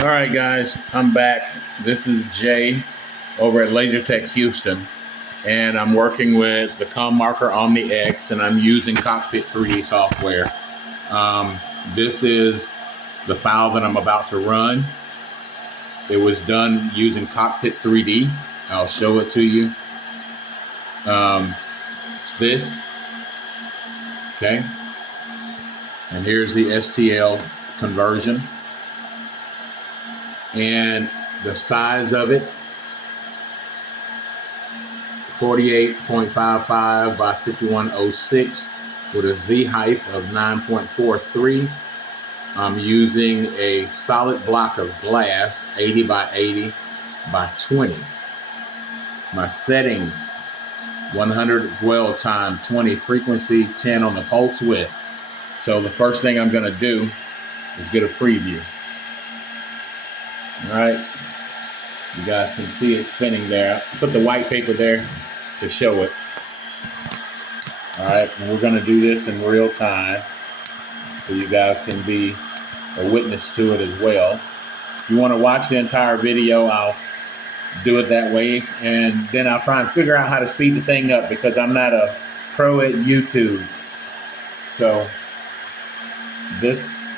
All right, guys, I'm back. This is Jay over at Laser Tech Houston, and I'm working with the ComMarker Omni X, and I'm using Cockpit 3D software. This is the file that I'm about to run. It was done using Cockpit 3D. I'll show it to you. It's this, okay? And here's the STL conversion. And the size of it, 48.55 by 5106 with a Z height of 9.43. I'm using a solid block of glass, 80 by 80 by 20. My settings, 100 dwell time, 20 frequency, 10 on the pulse width. So the first thing I'm gonna do is get a preview. All right, you guys can see it spinning there. I put the white paper there to show it. All right, and we're gonna do this in real time so you guys can be a witness to it as well. If you wanna watch the entire video, I'll do it that way, and then I'll try and figure out how to speed the thing up because I'm not a pro at YouTube. So this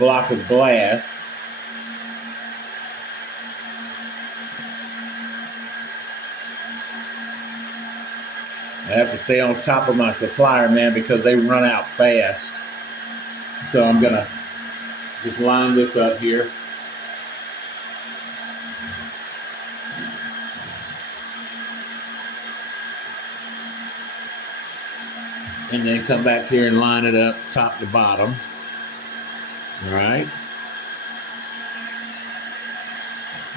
block of glass, I have to stay on top of my supplier, man, because they run out fast. So I'm gonna just line this up here. And then come back here and line it up top to bottom. All right.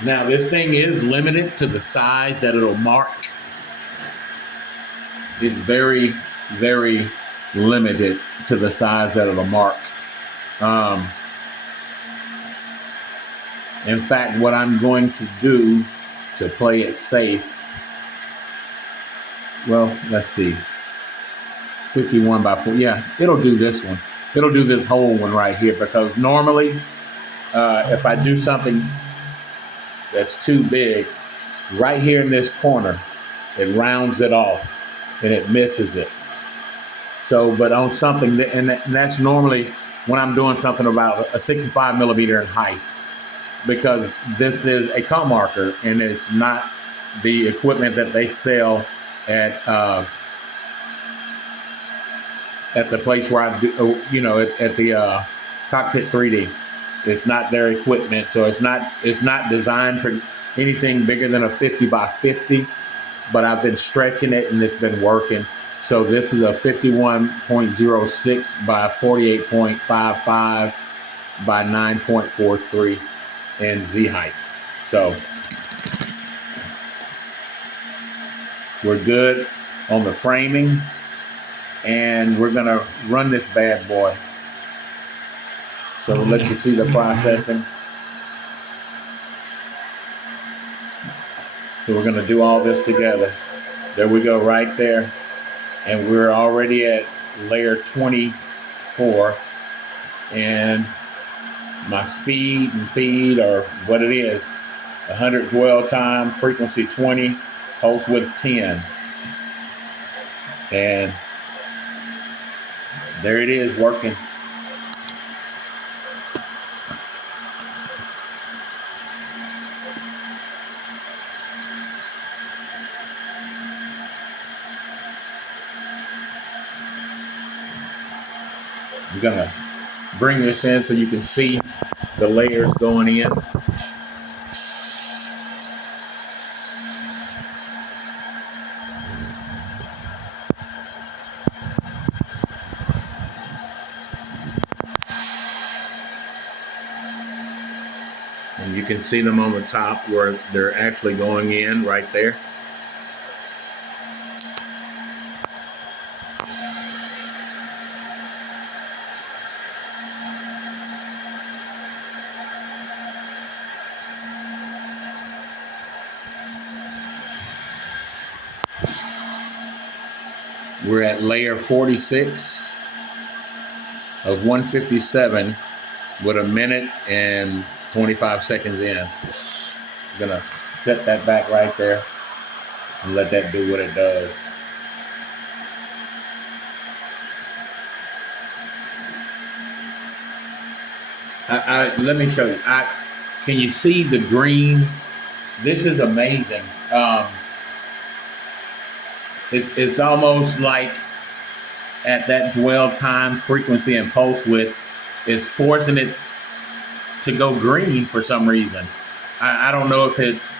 Now this thing is limited to the size that it'll mark. It's very, very limited to the size that it'll mark. In fact, what I'm going to do to play it safe, well, let's see, 51 by 4, yeah, it'll do this one. It'll do this whole one right here because normally, if I do something that's too big, right here in this corner, it rounds it off. And it misses it. So, but on something, and that's normally when I'm doing something about a 65 millimeter in height, because this is a ComMarker and it's not the equipment that they sell at the place where I do, you know, at the Cockpit 3D. It's not their equipment, so it's not designed for anything bigger than a 50 by 50. But I've been stretching it and it's been working. So this is a 51.06 by 48.55 by 9.43 in Z height. So we're good on the framing and we're gonna run this bad boy. So we'll let you see the processing. So we're gonna do all this together. There we go right there. And we're already at layer 24. And my speed and feed are what it is. 100 dwell time, frequency 20, pulse width 10. And there it is working. I'm gonna bring this in so you can see the layers going in. And you can see them on the top where they're actually going in right there. We're at layer 46 of 157 with 1 minute and 25 seconds in. I'm gonna set that back right there and let that do what it does. Let me show you. Can you see the green? This is amazing. It's almost like at that dwell time, frequency, and pulse width, it's forcing it to go green for some reason. I don't know if it's,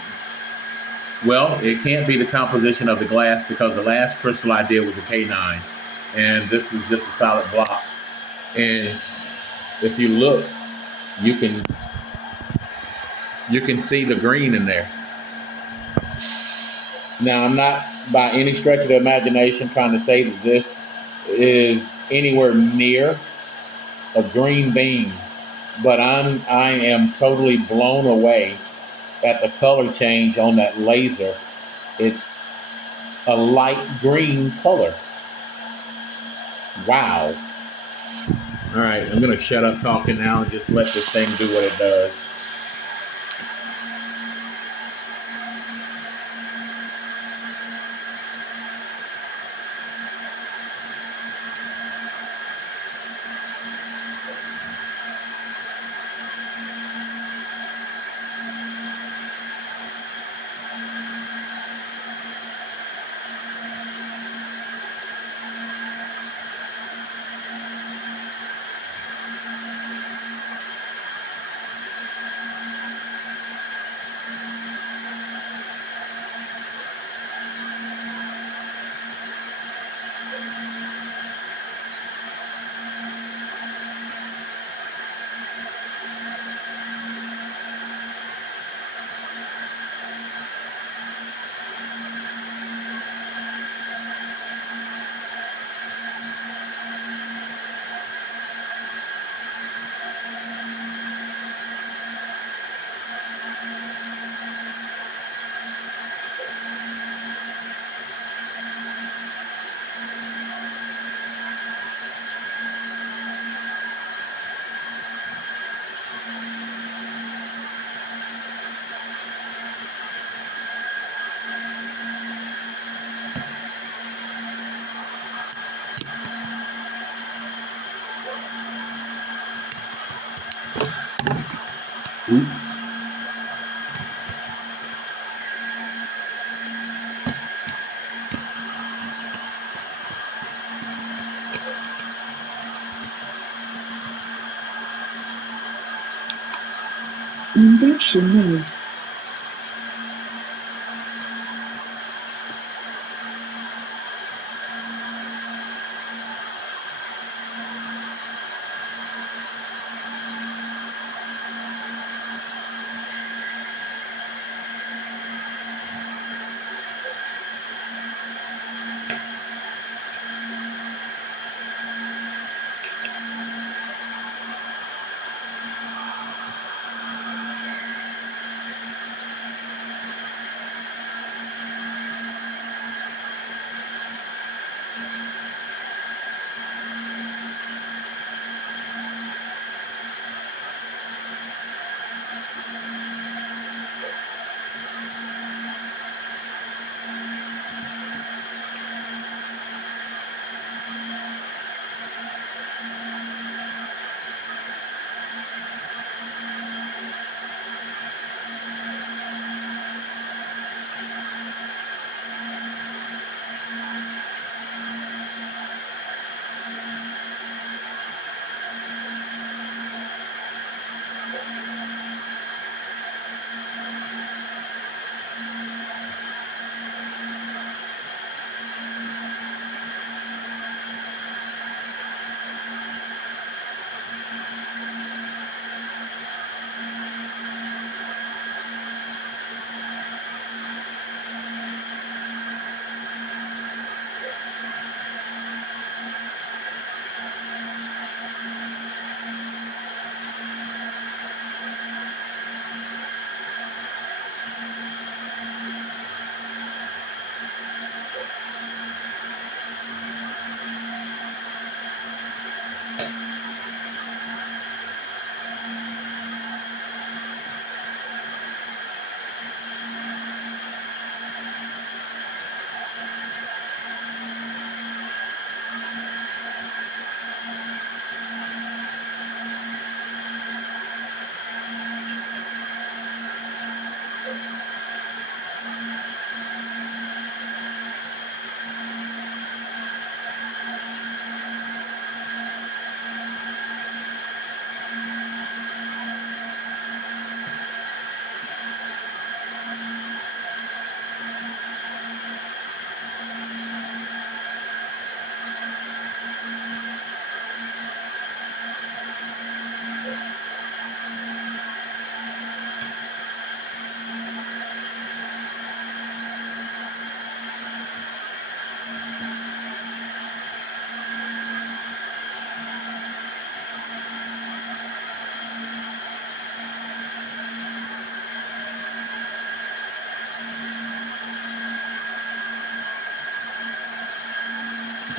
well, it can't be the composition of the glass because the last crystal I did was a K9, and this is just a solid block. And if you look, you can see the green in there. Now, I'm not by any stretch of the imagination trying to say that this is anywhere near a green bean, but I am totally blown away at the color change on that laser. It's a light green color. Wow. All right, I'm gonna shut up talking now and just let this thing do what it does. Oops. Injection mode.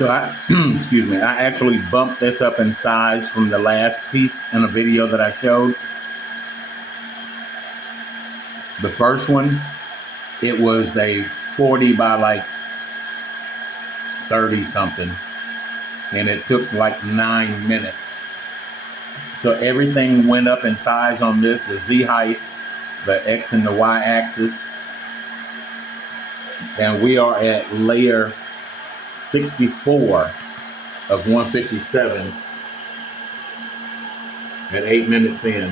So I, excuse me, I actually bumped this up in size from the last piece in a video that I showed. The first one, it was a 40 by like 30 something, and it took like 9 minutes. So everything went up in size on this, the Z height, the X and the Y axis. And we are at layer 64 of 157 at 8 minutes in.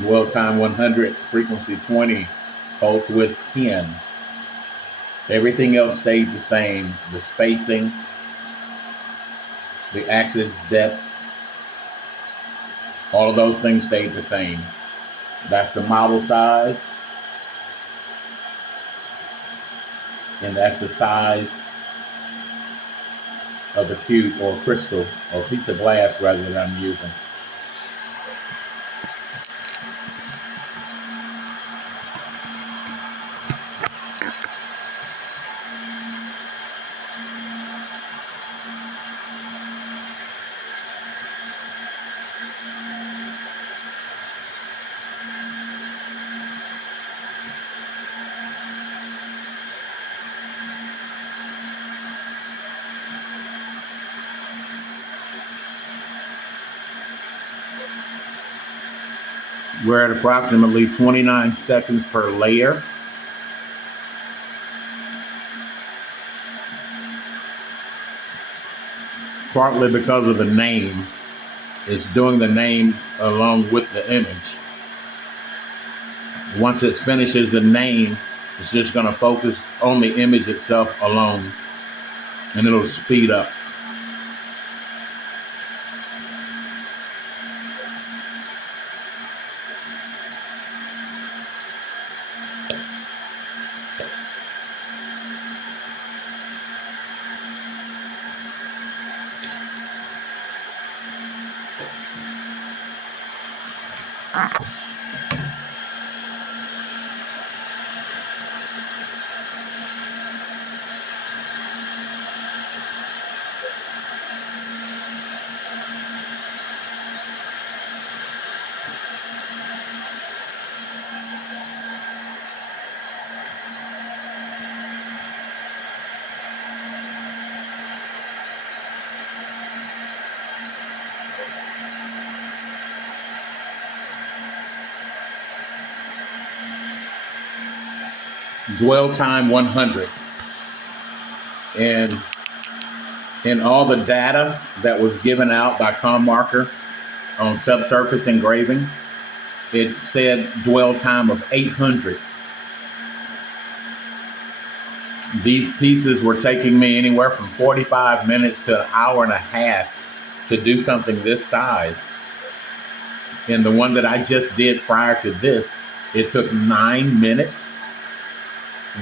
Dwell time 100, frequency 20, pulse width 10. Everything else stayed the same. The spacing, the axis depth, all of those things stayed the same. That's the model size. And that's the size of the cube or crystal or piece of glass rather that I'm using. We're at approximately 29 seconds per layer. Partly because of the name. It's doing the name along with the image. Once it finishes the name, it's just going to focus on the image itself alone, and it'll speed up. Dwell time 100. And in all the data that was given out by ComMarker on Subsurface Engraving, it said dwell time of 800. These pieces were taking me anywhere from 45 minutes to an hour and a half to do something this size. And the one that I just did prior to this, it took 9 minutes.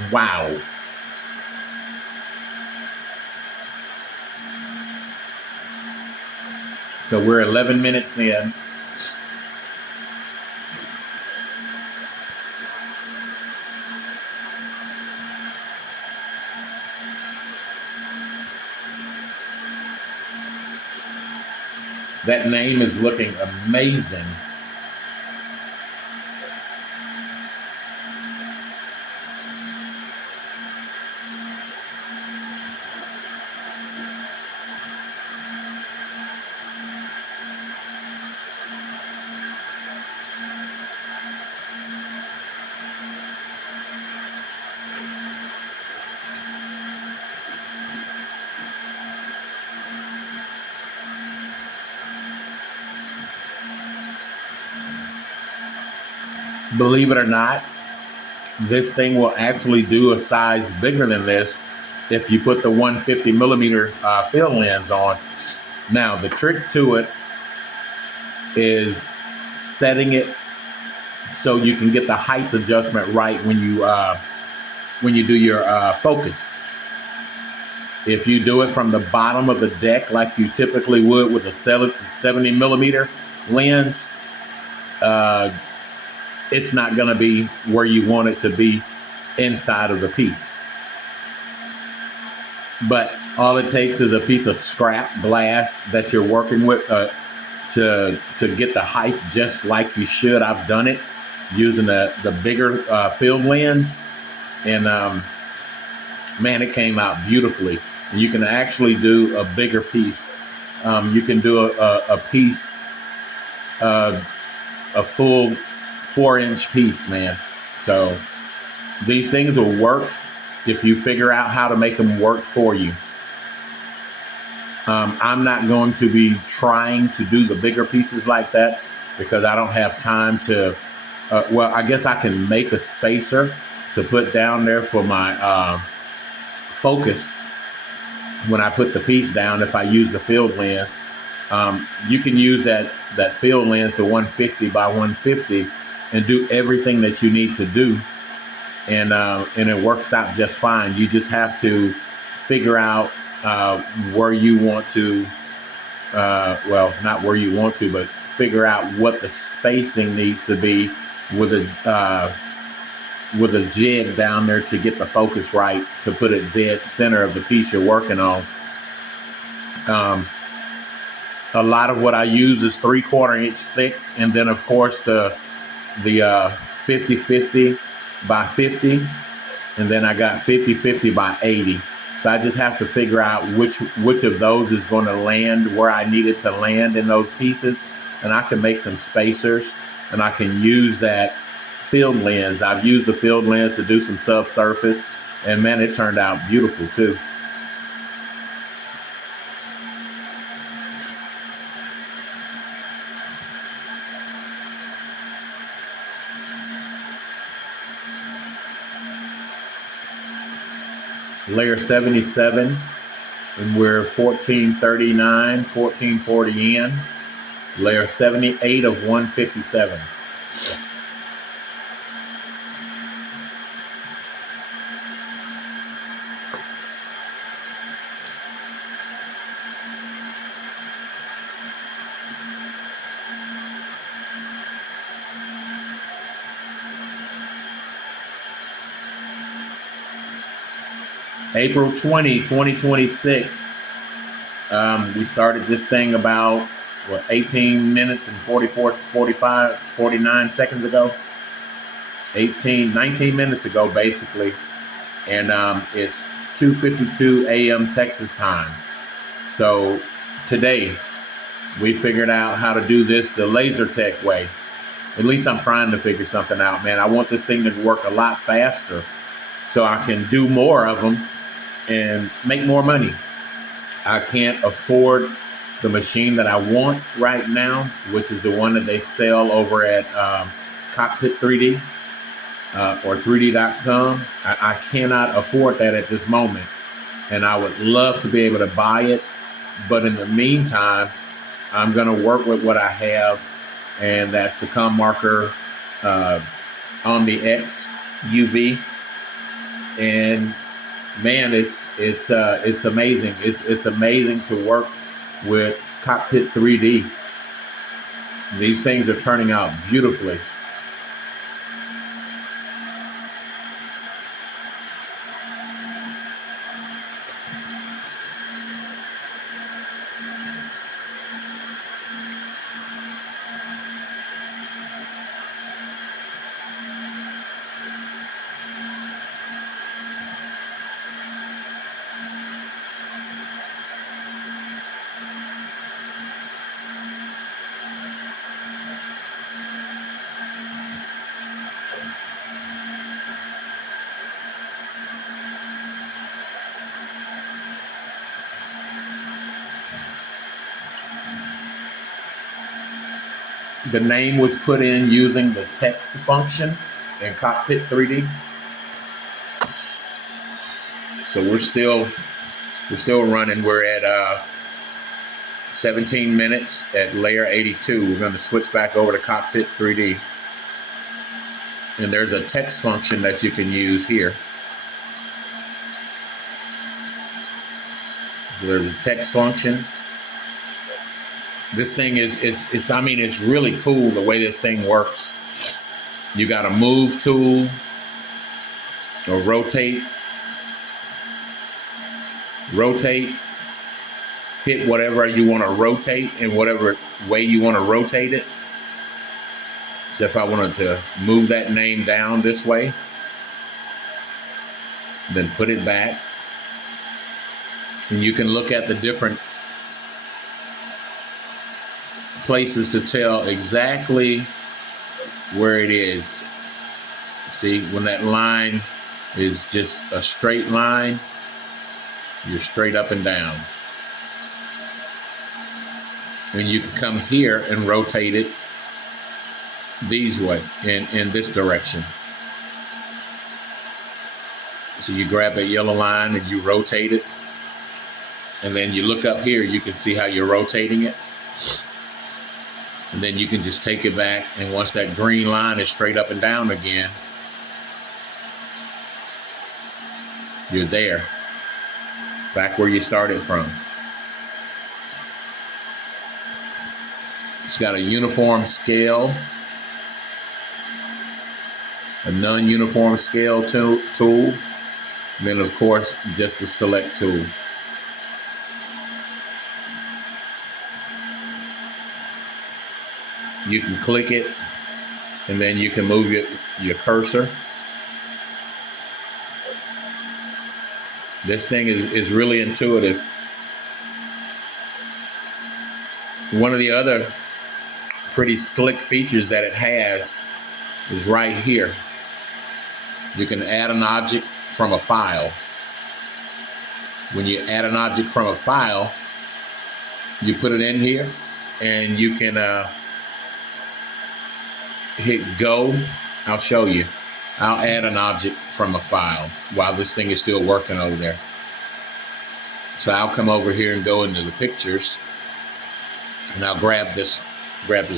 Wow. So we're 11 minutes in. That name is looking amazing. Believe it or not, this thing will actually do a size bigger than this if you put the 150 millimeter fill lens on. Now, the trick to it is setting it so you can get the height adjustment right when you do your focus. If you do it from the bottom of the deck like you typically would with a 70 millimeter lens, it's not going to be where you want it to be inside of the piece. But all it takes is a piece of scrap glass that you're working with to get the height just like you should. I've done it using the bigger field lens, and man, it came out beautifully. And you can actually do a bigger piece. You can do a piece, a full 4-inch piece, man. So these things will work if you figure out how to make them work for you. I'm not going to be trying to do the bigger pieces like that because I don't have time to, well, I guess I can make a spacer to put down there for my focus when I put the piece down. If I use the field lens, you can use that field lens to 150 by 150 and do everything that you need to do. And it works out just fine. You just have to figure out where you want to, well, not where you want to, but figure out what the spacing needs to be with a jig down there to get the focus right, to put it dead center of the piece you're working on. A lot of what I use is 3/4 inch thick, and then of course the 50/50 by 50, and then I got 50/50 by 80. So I just have to figure out which of those is going to land where I need it to land in those pieces, and I can make some spacers, and I can use that field lens. I've used the field lens to do some subsurface, and man, it turned out beautiful too. Layer 77, and we're 1439, 1440 in. Layer 78 of 157. April 20, 2026. We started this thing about, 18 minutes and 49 seconds ago. 19 minutes ago, basically. And it's 2:52 a.m. Texas time. So today, we figured out how to do this the laser tech way. At least I'm trying to figure something out, man. I want this thing to work a lot faster so I can do more of them and make more money. I can't afford the machine that I want right now, which is the one that they sell over at Cockpit 3D or 3D.com. I cannot afford that at this moment, and I would love to be able to buy it. But in the meantime, I'm going to work with what I have, and that's the ComMarker Omni X UV. And man, it's amazing. It's amazing to work with Cockpit 3D. These things are turning out beautifully. The name was put in using the text function in Cockpit 3D. So we're still running. We're at 17 minutes at layer 82. We're going to switch back over to Cockpit 3D. And there's a text function that you can use here. So there's a text function. This thing I mean, it's really cool the way this thing works. You got a move tool. or rotate, hit whatever you want to rotate in whatever way you want to rotate it. So if I wanted to move that name down this way, then put it back. And you can look at the different places to tell exactly where it is. See, when that line is just a straight line, you're straight up and down. And you can come here and rotate it these way, in this direction. So you grab that yellow line and you rotate it. And then you look up here, you can see how you're rotating it. And then you can just take it back, and once that green line is straight up and down again, you're there, back where you started from. It's got a uniform scale, a non-uniform scale tool, and then of course just a select tool. You can click it, and then you can move your cursor. This thing is really intuitive. One of the other pretty slick features that it has is right here. You can add an object from a file. When you add an object from a file, you put it in here, and you can hit go. I'll show you. I'll add an object from a file while this thing is still working over there. So I'll come over here and go into the pictures, and I'll grab this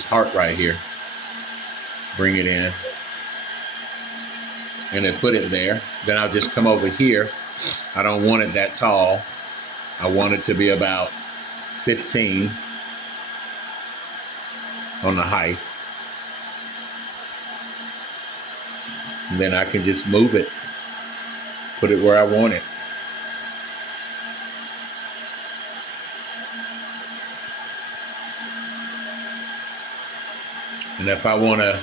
heart right here, bring it in, and then put it there. Then I'll just come over here. I don't want it that tall. I want it to be about 15 on the height. And then I can just move it, put it where I want it. And if I want to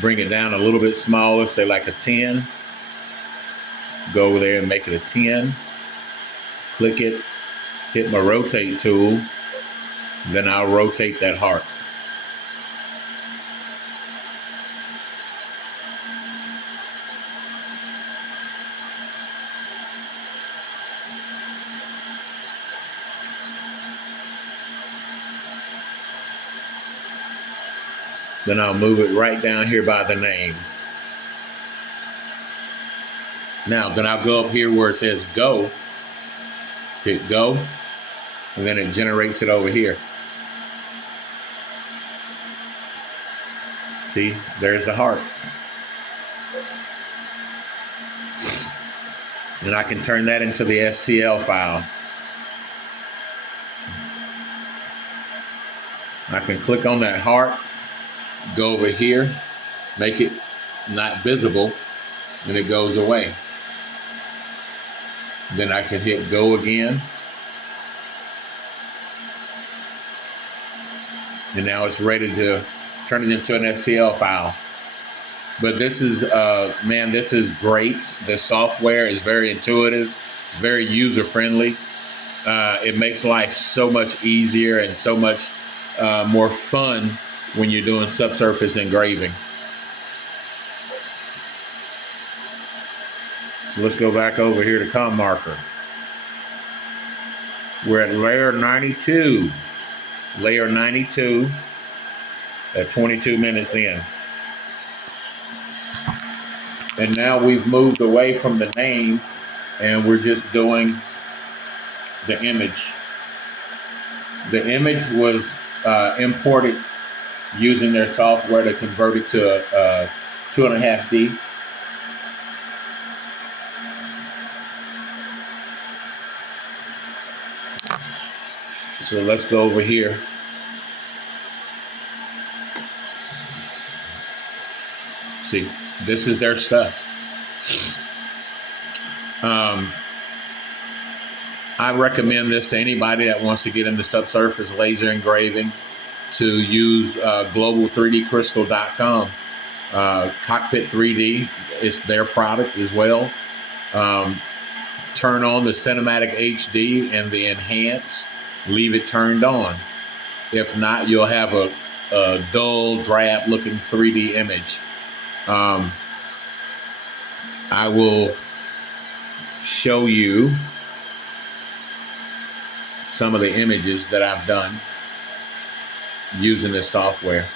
bring it down a little bit smaller, say like a 10, go over there and make it a 10, click it, hit my rotate tool, then I'll rotate that heart. Then I'll move it right down here by the name. Now, then I'll go up here where it says go, hit go, and then it generates it over here. See, there's the heart. And I can turn that into the STL file. I can click on that heart, go over here, make it not visible, and it goes away. Then I can hit go again. And now it's ready to turn it into an STL file. But this is, man, this is great. The software is very intuitive, very user-friendly. It makes life so much easier and so much more fun when you're doing subsurface engraving. So let's go back over here to ComMarker. We're at layer 92. Layer 92 at 22 minutes in. And now we've moved away from the name, and we're just doing the image. The image was imported using their software to convert it to a 2.5D. So let's go over here. See, this is their stuff. I recommend this to anybody that wants to get into subsurface laser engraving to use global3dcrystal.com. Cockpit 3D is their product as well. Turn on the cinematic HD and the enhance, leave it turned on. If not, you'll have a dull, drab looking 3D image. I will show you some of the images that I've done using this software.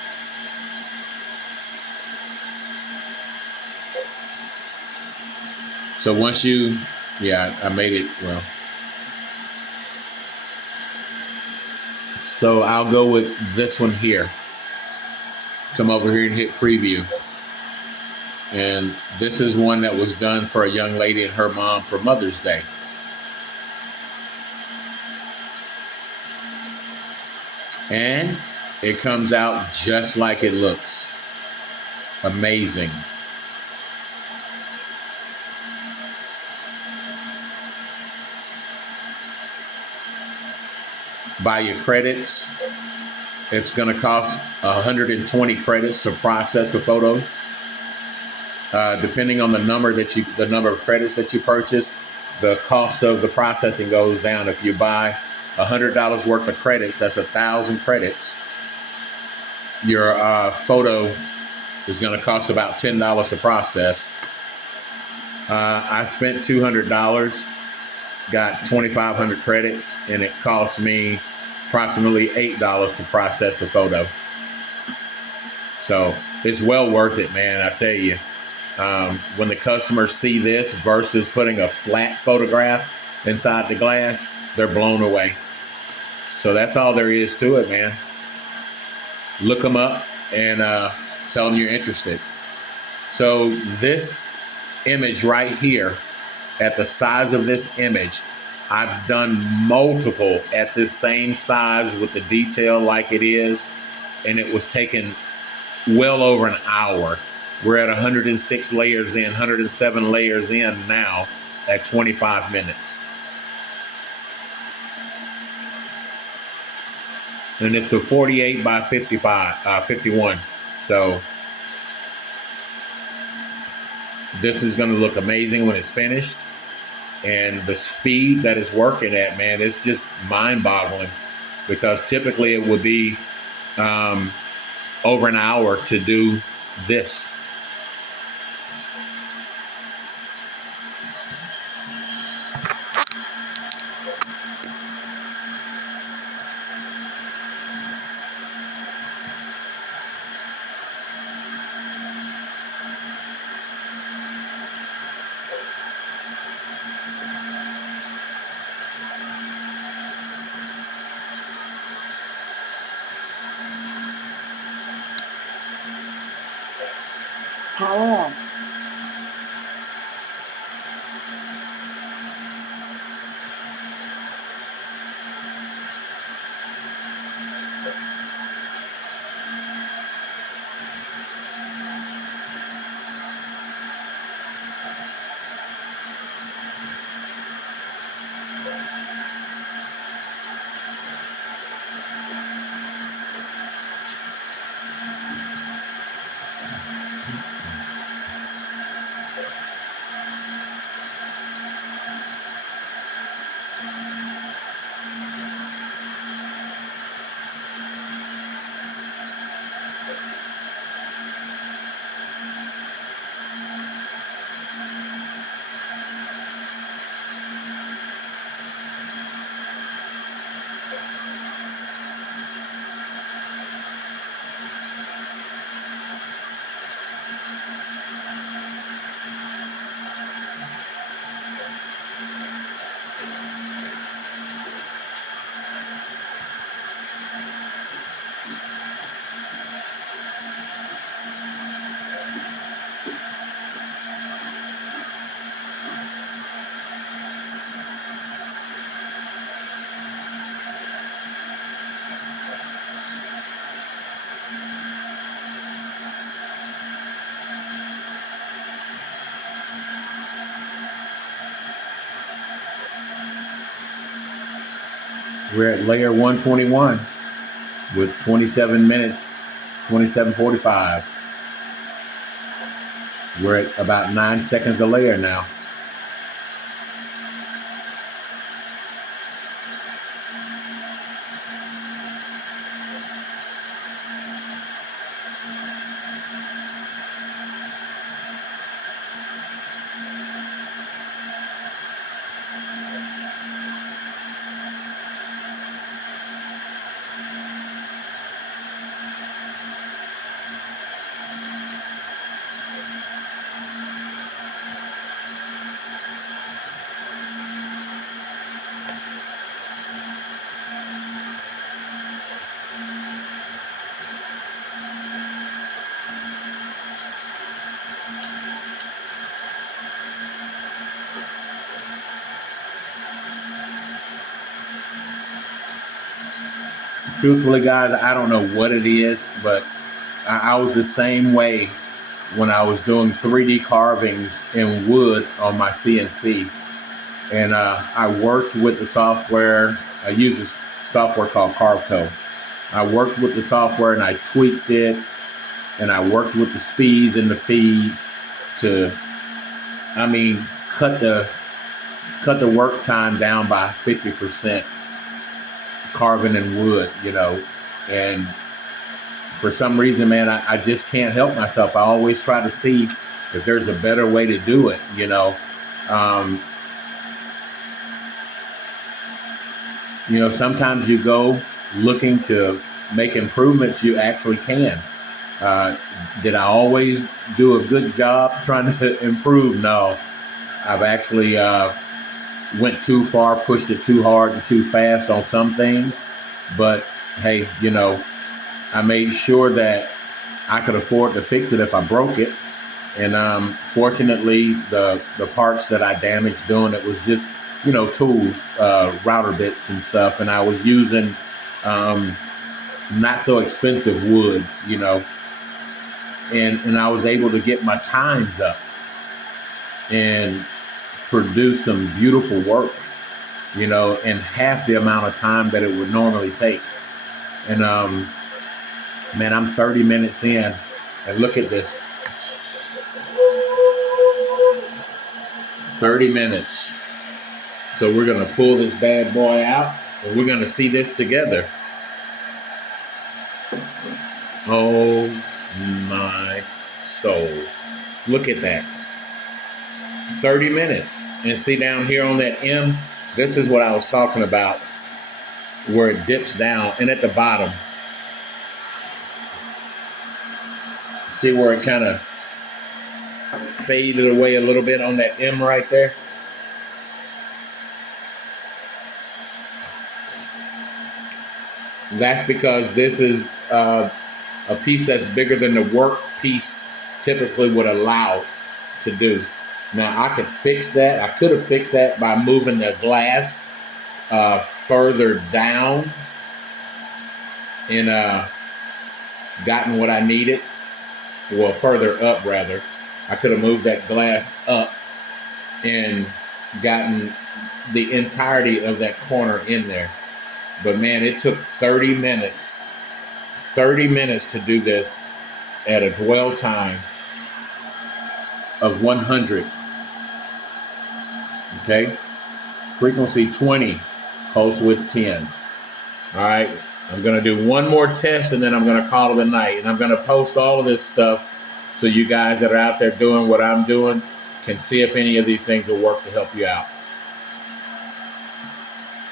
So once you, yeah, I made it, well. So I'll go with this one here. Come over here and hit preview. And this is one that was done for a young lady and her mom for Mother's Day. And it comes out just like it looks. Amazing. Buy your credits. It's going to cost 120 credits to process a photo. Depending on the number of credits that you purchase, the cost of the processing goes down. If you buy $100 worth of credits, that's 1,000 credits. Your photo is going to cost about $10 to process. I spent $200, got 2,500 credits, and it cost me approximately $8 to process the photo. So it's well worth it, man. I tell you, when the customers see this versus putting a flat photograph inside the glass, they're blown away. So that's all there is to it, man. Look them up and tell them you're interested. So this image right here, at the size of this image, I've done multiple at this same size with the detail like it is, and it was taken well over an hour. We're at 106 layers in, 107 layers in now at 25 minutes. And it's a 48 by 51. So this is going to look amazing when it's finished. And the speed that it's working at, man, it's just mind-boggling, because typically it would be over an hour to do this. Power on. We're at layer 121 with 27 minutes, 27:45. We're at about 9 seconds a layer now. Truthfully, guys, I don't know what it is, but I was the same way when I was doing 3D carvings in wood on my CNC. And I worked with the software. I used this software called Carveco. I worked with the software and I tweaked it, and I worked with the speeds and the feeds to, I mean, cut the work time down by 50%. Carving in wood, you know, and for some reason, man, I just can't help myself. I always try to see if there's a better way to do it, you know. You know, sometimes you go looking to make improvements, you actually can. Did I always do a good job trying to improve? No, I've actually went too far, pushed it too hard and too fast on some things. But hey, you know, I made sure that I could afford to fix it if I broke it. And fortunately, the parts that I damaged doing it was just, you know, tools, router bits and stuff. And I was using not so expensive woods, you know, and I was able to get my times up and produce some beautiful work, you know, in half the amount of time that it would normally take. And man, I'm 30 minutes in, and look at this. 30 minutes. So we're gonna pull this bad boy out, and we're gonna see this together. Oh my soul. Look at that. 30 minutes. And see down here on that M, this is what I was talking about, where it dips down, and at the bottom, see where it kind of faded away a little bit on that M right there. That's because this is a piece that's bigger than the work piece typically would allow to do. Now I could fix that. I could have fixed that by moving the glass further down and gotten what I needed. Well, further up rather. I could have moved that glass up and gotten the entirety of that corner in there. But man, it took 30 minutes. 30 minutes to do this at a dwell time of 100. Okay, frequency 20, pulse width 10. All right, I'm gonna do one more test and then I'm gonna call it a night. And I'm gonna post all of this stuff so you guys that are out there doing what I'm doing can see if any of these things will work to help you out.